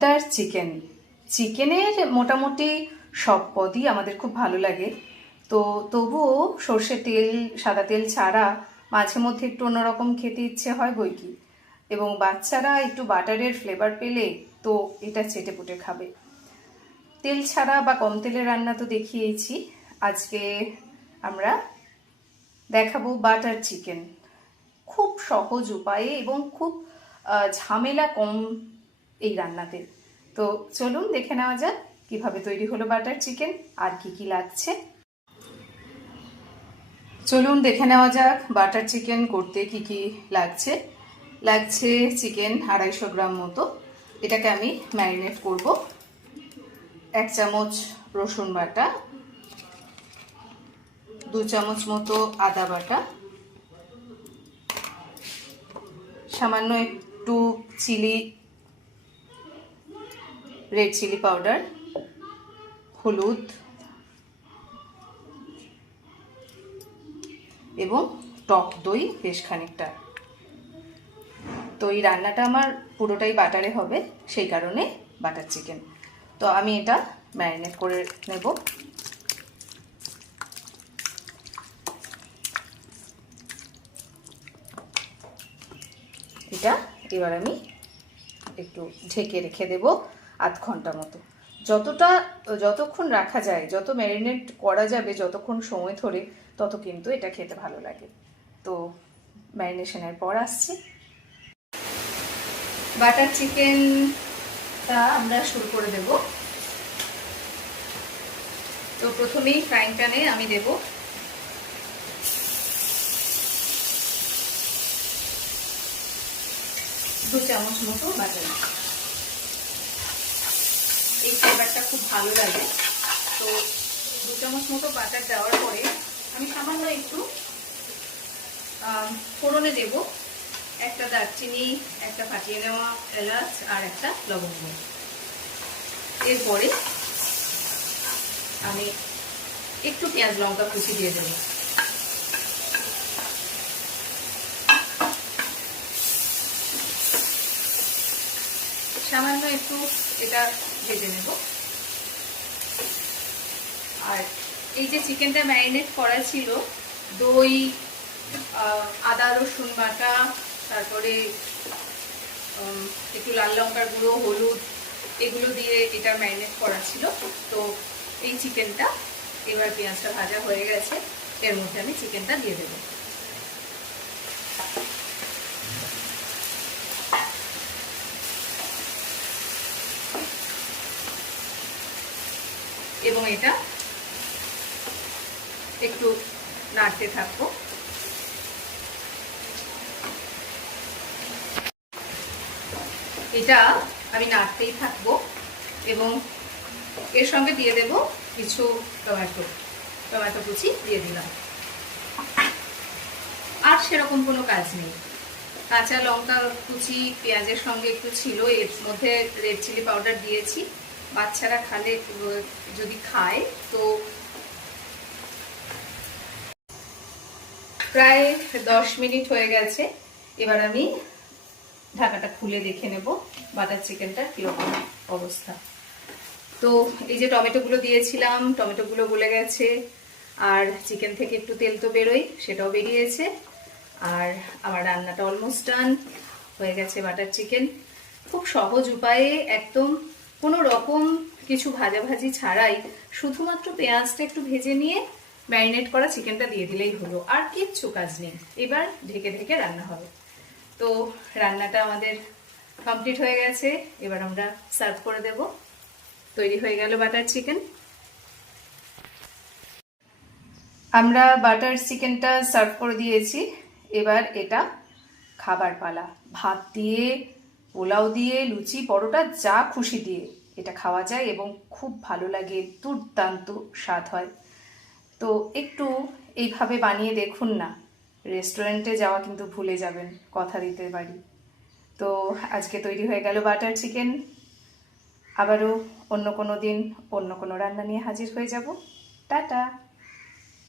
Butter chicken. চিকেনের মোটামুটি সব পদই আমাদের খুব ভালো লাগে, তো তবুও সর্ষের তেল সাদা তেল ছাড়া মাঝে মধ্যে একটু অন্যরকম খেতে ইচ্ছে হয় বই কি। এবং বাচ্চারা একটু বাটারের ফ্লেভার পেলে তো এটা চেটে পুটে খাবে। তেল ছাড়া বা কম তেলের রান্না তো দেখিয়েছি, আজকে আমরা দেখাবো বাটার চিকেন। খুব সহজ উপায়ে এবং খুব ঝামেলা কম এই রান্নাতে। তো চলুন দেখে নেওয়া যাক কিভাবে তৈরি হলো বাটার চিকেন আর কি কি লাগছে। চলুন দেখে নেওয়া যাক বাটার চিকেন করতে কি কি লাগছে। লাগছে চিকেন 250 গ্রাম মতো, এটাকে আমি ম্যারিনেট করব। 1 চামচ রসুন বাটা, 2 চামচ মতো আদা বাটা, সামান্য একটু রেড চিলি পাউডার, হলুদ এবং টক দই বেশ খানিকটা। তো এই রান্নাটা আমার পুরোটাই বাটারে হবে, সেই কারণে বাটার চিকেন। তো আমি এটা ম্যারিনেট করে নেব। এটা এবার আমি একটু ঢেকে রেখে দেব আধ ঘন্টা মতো। যতক্ষণ রাখা যায়, যত ম্যারিনেট করা যাবে যতক্ষণ সময় ধরে, তত কিন্তু এটা খেতে ভালো লাগে। তো ম্যারিনেশনের পর আসছি। বাটার চিকেনটা আমরা শুরু করে দেব। তো প্রথমেই ফ্রাইং প্যানে আমি দেব দু চামচ মতো বাটার। এই ফ্লেভারটা খুব ভালো লাগে। তো 2 চামচ মতো বাটার দেওয়ার পরে আমি সামান্য একটু ফোড়নে দেব একটা দারচিনি, একটা ফাটিয়ে নেওয়া এলাচ আর একটা লবঙ্গ। এরপরে আমি একটু পেঁয়াজ লঙ্কা কুচি দিয়ে দেব। সামান্য একটু এটা ভেজে নেব। আর এই যে চিকেনটা ম্যারিনেট করা ছিল, দই, আদা রসুন বাটা, তারপরে একটু লাল লঙ্কার গুঁড়ো, হলুদ, এগুলো দিয়ে এটা ম্যারিনেট করা ছিল। তো এই চিকেনটা এবার পেঁয়াজটা ভাজা হয়ে গেছে, এর মধ্যে আমি চিকেনটা দিয়ে দেব। এবং এটা একটু নাড়তে থাকবো। এটা আমি নাড়তেই থাকবো এবং এর সঙ্গে দিয়ে দেব কিছু টমেটো কুচি দিয়ে দিলাম। আর সেরকম কোনো কাজ নেই। কাঁচা লঙ্কা কুচি পেঁয়াজের সঙ্গে একটু ছিল, এর মধ্যে রেড চিলি পাউডার দিয়েছি। বাচ্চারা যদি খায় তো প্রায় 10 মিনিট হয়ে গেছে। এবার আমি ঢাকাটা খুলে দেখে নেব বাটার চিকেনটার কিরকম অবস্থা। তো এই যে টমেটোগুলো দিয়েছিলাম, টমেটোগুলো গলে গেছে, আর চিকেন থেকে একটু তেল তো বেরোয়, সেটাও বেরিয়েছে। আর আমার রান্নাটা অলমোস্ট ডান হয়ে গেছে। বাটার চিকেন খুব সহজ উপায়ে, একদম কোনো রকম কিছু ভাজাভাজি ছাড়াই, শুধুমাত্র পেঁয়াজটা একটু ভেজে নিয়ে ম্যারিনেট করা চিকেনটা দিয়ে দিলেই হলো, আর কিচ্ছু কাজ নেই। এবার ঢেকে ঢেকে রান্না হবে। তো রান্নাটা আমাদের কমপ্লিট হয়ে গেছে, এবার আমরা সার্ভ করে দেব। তৈরি হয়ে গেল বাটার চিকেন। আমরা বাটার চিকেনটা সার্ভ করে দিয়েছি। এবার এটা খাবার পালা। ভাত দিয়ে, পোলাও দিয়ে, লুচি পরোটা যা খুশি দিয়ে এটা খাওয়া যায় এবং খুব ভালো লাগে, দুর্দান্ত স্বাদ হয়। তো একটু এইভাবে বানিয়ে দেখুন না, রেস্টুরেন্টে যাওয়া কিন্তু ভুলে যাবেন, কথা দিতে পারি। তো আজকে তৈরি হয়ে গেল বাটার চিকেন। আবারও অন্য কোনো দিন অন্য কোনো রান্না নিয়ে হাজির হয়ে যাব। টাটা।